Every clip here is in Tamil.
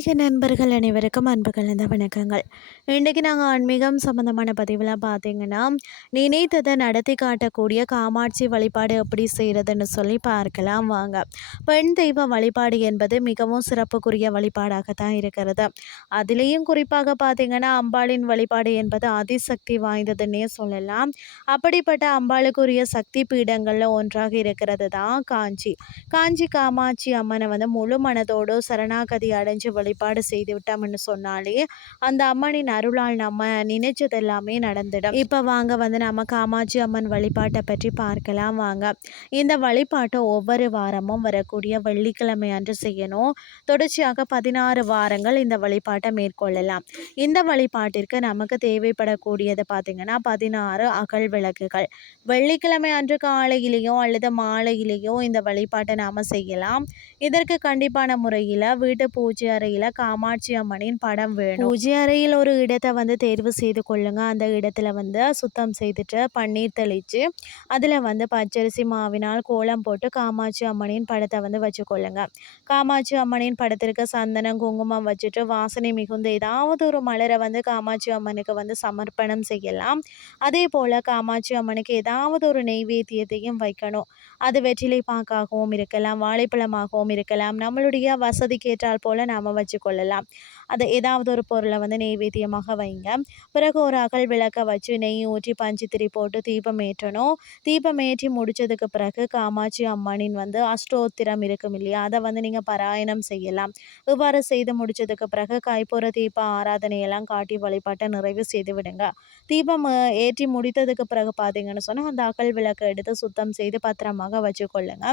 ஆன்மீக நண்பர்கள் அனைவருக்கும் அன்பு கலந்த வணக்கங்கள். இன்றைக்கு நாங்கள் ஆன்மீகம் சம்மந்தமான பதிவில் பார்த்தீங்கன்னா நினைத்ததை நடத்தி காட்டக்கூடிய காமாட்சி வழிபாடு எப்படி செய்கிறதுன்னு சொல்லி பார்க்கலாம் வாங்க. பெண் தெய்வ வழிபாடு என்பது மிகவும் சிறப்புக்குரிய வழிபாடாக தான் இருக்கிறது. அதுலேயும் குறிப்பாக பார்த்தீங்கன்னா அம்பாளின் வழிபாடு என்பது அதிசக்தி வாய்ந்ததுன்னே சொல்லலாம். அப்படிப்பட்ட அம்பாளுக்குரிய சக்தி பீடங்களில் ஒன்றாக இருக்கிறது தான் காஞ்சி. காஞ்சி காமாட்சி அம்மனை வந்து முழு மனதோடு சரணாகதி அடைஞ்சு வழிபாடு செய்து விட்டோம்னு சொன்னாலே அந்த அம்மனின் அருளால் நம்ம நினைச்சது எல்லாமே நடந்துடும். இப்போ வாங்க வந்து நம்ம காமாட்சி அம்மன் வழிபாட்டை பற்றி பார்க்கலாம் வாங்க. இந்த வழிபாட்டை ஒவ்வொரு வாரமும் வரக்கூடிய வெள்ளிக்கிழமை அன்று செய்யணும். தொடர்ச்சியாக பதினாறு வாரங்கள் இந்த வழிபாட்டை மேற்கொள்ளலாம். இந்த வழிபாட்டிற்கு நமக்கு தேவைப்படக்கூடியது பார்த்திங்கன்னா பதினாறு அகல் விளக்குகள். வெள்ளிக்கிழமை அன்று காலையிலேயோ அல்லது மாலையிலேயோ இந்த வழிபாட்டை நாம் செய்யலாம். இதற்கு கண்டிப்பான முறையில் வீட்டு பூஜை அறையில் காமாட்சி அம்மனின் படம் வேணும். பூஜை அறையில் ஒரு இடத்தை வந்து தேர்வு செய்து கொள்ளுங்க. அந்த இடத்துல வந்து சுத்தம் செய்துட்டு பன்னீர் தெளித்து அதில் வந்து பச்சரிசி மாவினால் கோலம் போட்டு காமாட்சி அம்மனின் படத்தை வந்து வச்சுக்கொள்ளுங்க. காமாட்சி அம்மனின் படத்திற்கு சந்தனம் குங்குமம் வச்சுட்டு வாசனை மிகுந்த ஏதாவது ஒரு மலரை வந்து காமாட்சி அம்மனுக்கு வந்து சமர்ப்பணம் செய்யலாம். அதே போல் காமாட்சி அம்மனுக்கு ஏதாவது ஒரு நெய்வேத்தியத்தையும் வைக்கணும். அது வெற்றிலை பாக்காகவும் இருக்கலாம் வாழைப்பழமாகவும் இருக்கலாம். நம்மளுடைய வசதிக்கு ஏற்றால் போல் நாம் வச்சுக்கொள்ளலாம் அதை ஏதாவது ஒரு பொருளை வந்து நெய்வேத்தியமாக வைங்க. பிறகு ஒரு அகல் விளக்கை வச்சு நெய் ஊற்றி பஞ்சு போட்டு தீபம் ஏற்றணும். தீபம் ஏற்றி முடித்ததுக்கு பிறகு காமாட்சி அம்மனின் வந்து அஷ்டோத்திரம் இருக்கும் இல்லையா? அதை வந்து நீங்கள் பாராயணம் செய்யலாம். இவ்வாறு செய்து முடித்ததுக்கு பிறகு கைப்புற தீப ஆராதனையெல்லாம் காட்டி வழிபாட்டை நிறைவு செய்து விடுங்க. தீபம் ஏற்றி முடித்ததுக்கு பிறகு பார்த்தீங்கன்னு சொன்னால் அந்த அகல் விளக்கை எடுத்து சுத்தம் செய்து பத்திரமாக வச்சுக்கொள்ளுங்க.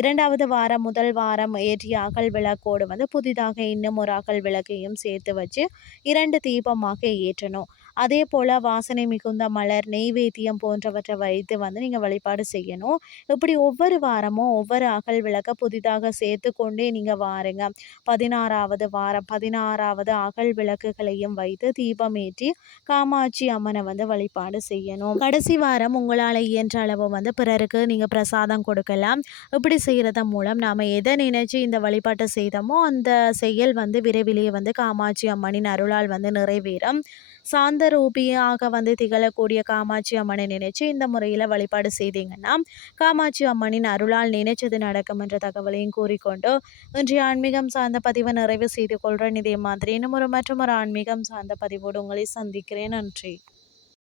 இரண்டாவது வாரம் முதல் வாரம் ஏற்றிய அகல் விளக்கோடு வந்து புதிதாக இன்னும் ஒரு அகல் விளக்கையும் சேர்த்து வச்சு இரண்டு தீபமாக ஏற்றணும். அதே போல் வாசனை மிகுந்த மலர் நெய்வேத்தியம் போன்றவற்றை வைத்து வந்து நீங்கள் வழிபாடு செய்யணும். இப்படி ஒவ்வொரு வாரமும் ஒவ்வொரு அகல் விளக்க புதிதாக சேர்த்து கொண்டே நீங்கள் வாருங்க. பதினாறாவது வாரம் பதினாறாவது அகல் விளக்குகளையும் வைத்து தீபம் ஏற்றி காமாட்சி அம்மனை வந்து வழிபாடு செய்யணும். கடைசி வாரம் உங்களால் இயன்ற அளவு வந்து பிறருக்கு நீங்கள் பிரசாதம் கொடுக்கலாம். இப்படி செய்கிறதன் மூலம் நாம் எதை நினைச்சு இந்த வழிபாட்டை செய்தோமோ அந்த செயல் வந்து விரைவிலேயே வந்து காமாட்சி அம்மனின் அருளால் வந்து நிறைவேறும். சாந்த ரூபியாக வந்து திகழக்கூடிய காமாட்சி அம்மனை நினைச்சு இந்த முறையில் வழிபாடு செய்தீங்கன்னா காமாட்சி அம்மனின் அருளால் நினைச்சது நடக்கும் என்ற தகவலையும் கூறிக்கொண்டு இன்றைய ஆன்மீகம் சார்ந்த பதிவை நிறைவு செய்து கொள்கிறேன் இதே மாதிரி இன்னும் ஒரு மற்றும் ஒரு ஆன்மீகம் சார்ந்த பதிவோடு உங்களை சந்திக்கிறேன். நன்றி.